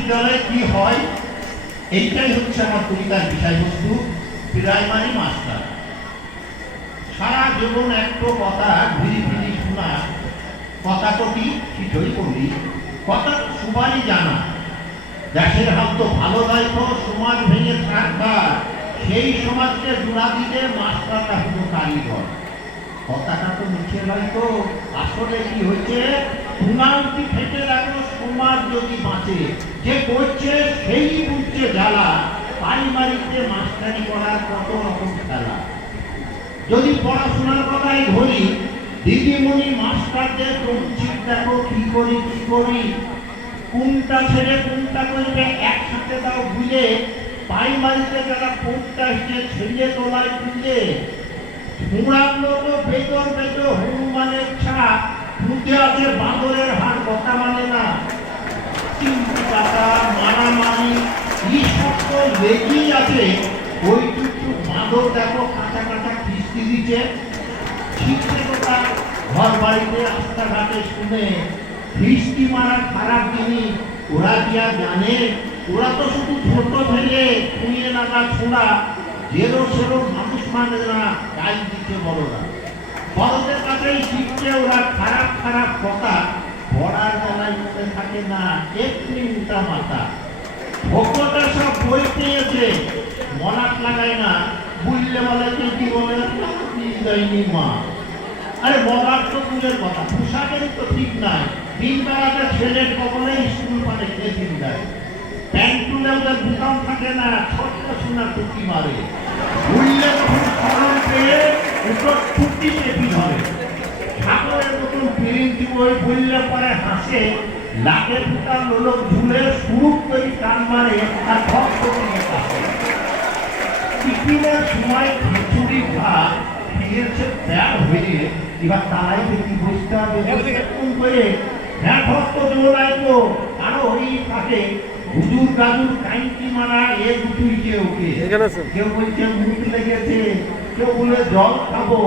বিদ্যালয়ে কি হয়, এইটাই হচ্ছে আমার কবিতার বিষয়বস্তু। প্রাইমারি মাস্টার সারা জীবন একটু কথা ঘুরি ফিরি শোনা, কথা তো কি কিছুই করি, কথা সবারই জানা। দেশের হাত তো ভালো দায়িত্ব, সমাজ ভেঙে থাকবার, সেই সমাজকে জোড়া দিতে মাস্টারটা হলো কারিগর। কথাটা তো মিছে হয়তো, আসলে কি হয়েছে, পুনান্তি ফেটে লাগলো সমাজ যদি বাঁচে, যে করছে সেই বুঝছে জ্বালা। প্রাইমারিতে মাস্টারি করার কত রকম খেলা। যদি পড়াশোনার কথাই ধরি, দিদিমণি মাস্টারদের উচিত দেখো কি করি কি করি, কোনটা ছেড়ে কোনটা করবে একসাথে দাও বুঝে। প্রাইমারিতে যারা কোনটা ছেড়ে তোলায় বুঝে, হুড়ালো তো বেতর বেতর হনুমানের ছাপ, মুখে আছে বাঁদরের হাট, কথা মানে না। চিন্তা টাকা মারামারি এই সব তো লেগেই আছে। ওই টুকটুক বাঁদর দেখো কাঁচা কাঁচা কিস্তি দিচ্ছে। শিখছে কথা ঘর বাড়িতে রাস্তাঘাটে শুনে, কিস্তি মারা খারাপ জিনিস ওরা কি আর জানে? ওরা তো শুধু ছোট থেকে শুনিয়ে নাগা ছোড়া, যেরো সেরো মানুষ মানে না, গাই দিচ্ছে বড়রা। বড়দের কাছেই শিখছে ওরা খারাপ খারাপ কথা, পড়ার বেলায় মনে থাকে না একটি উল্টা মাথা। ভক্তটা সব বই পেয়েছে, মনাট লাগায় না, বুঝলে বলে কি বলে দেয়নি মা। আরে মনাট তো দূরের কথা, পোশাকের তো ঠিক নাই। দিন বেলাতে ছেলের কবলে স্কুল মানে খেয়ে দেয়, প্যান্ট তুলে ওদের বুতাম থাকে না, ছোট্ট সোনা টুকি মারে। বুঝলে তখন খরচ পেয়ে উপর টুকি চেপি ধরে। ঠাকুরের মতন পিরিন্তি বই বললে পরে হাসে, লাখে ফুটার লোক ঝুলে সুরুপ করে কান মারে আর ভক্ত নিয়ে কাছে। টিফিনের সময় খিচুড়ি ভাত খেয়েছে প্যার হয়ে, এবার তারাই দেখি বসতে হবে করে হ্যাঁ ভক্ত জোড়াই তো আরো হয়েই থাকে। হুজুর গাজুর কাইন্টি মারা এ দুটোই কেউ কেউ বলছে মুখ লেগেছে, কেউ বলে জল খাবো,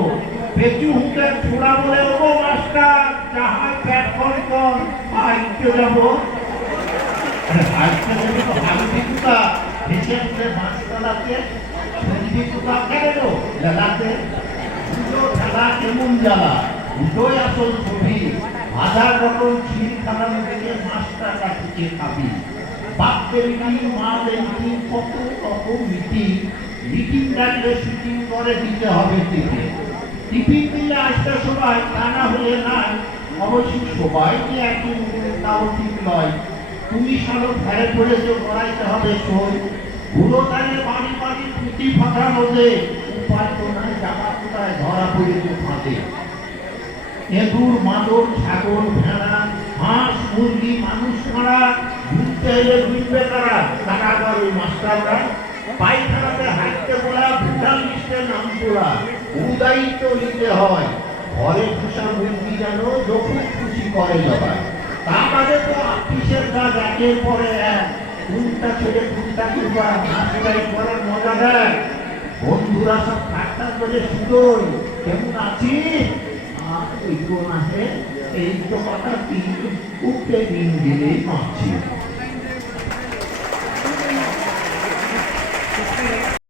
পেঁচু হুঁকে ছোড়া বলে ও মাস্টার যাহার পেট কর কর হাইতে যাবো। হাইতে যাবো তো হাইতে কুতা ভেসে উঠে মাছতলাতে সন্ধি কুতা কেন লেলাতে। দুটো খেলা কেমন জ্বালা, দুটোই আসল ছবি। হাজার রকম ক্ষীর খাওয়ানো থেকে মাস্টারটা খুঁজে খাবি। বাপদের মিটিং, মাদের মিটিং, কত রকম মিটিং। মিটিং ডাকলে শুটিং করে দিতে হবে টিফিন। টিফিন দিলে আসতে সবাই, তা না হলে নাই। অবশ্যই সবাই যে একই তাও ঠিক নয়। তুমি সালো ফেরে পড়েছ, করাইতে হবে সই। ঘুরো তাইলে বাড়ি বাড়ি পুঁতি ফাঁকা রোদে, উপায় তো নাই জামা কোথায় ধরা পড়েছে ফাঁদে। এঁদুর মাদর ছাগল ভেড়া হাঁস মুরগি মানুষ মারা, ঘুরতে এলে বুঝবে তারা টাকা করে মাস্টাররা। পায়খানাতে হাঁটতে বলা, ভুটান লিস্টে নাম তোলা, উদায়িত্ব নিতে হয়। ঘরে পোষা মুরগি যেন যখন খুশি করে জবাই। তা বাদে তো অফিসের কাজ একের পরে এক, কোনটা ছেড়ে কোনটা কিংবা হাসপাই করার মজা দেয়। বন্ধুরা সব ঠাট্টা করে শুধোই, কেমন আছিস? এই তো কথা তিন উপরে দিন গেলেই পাচ্ছি।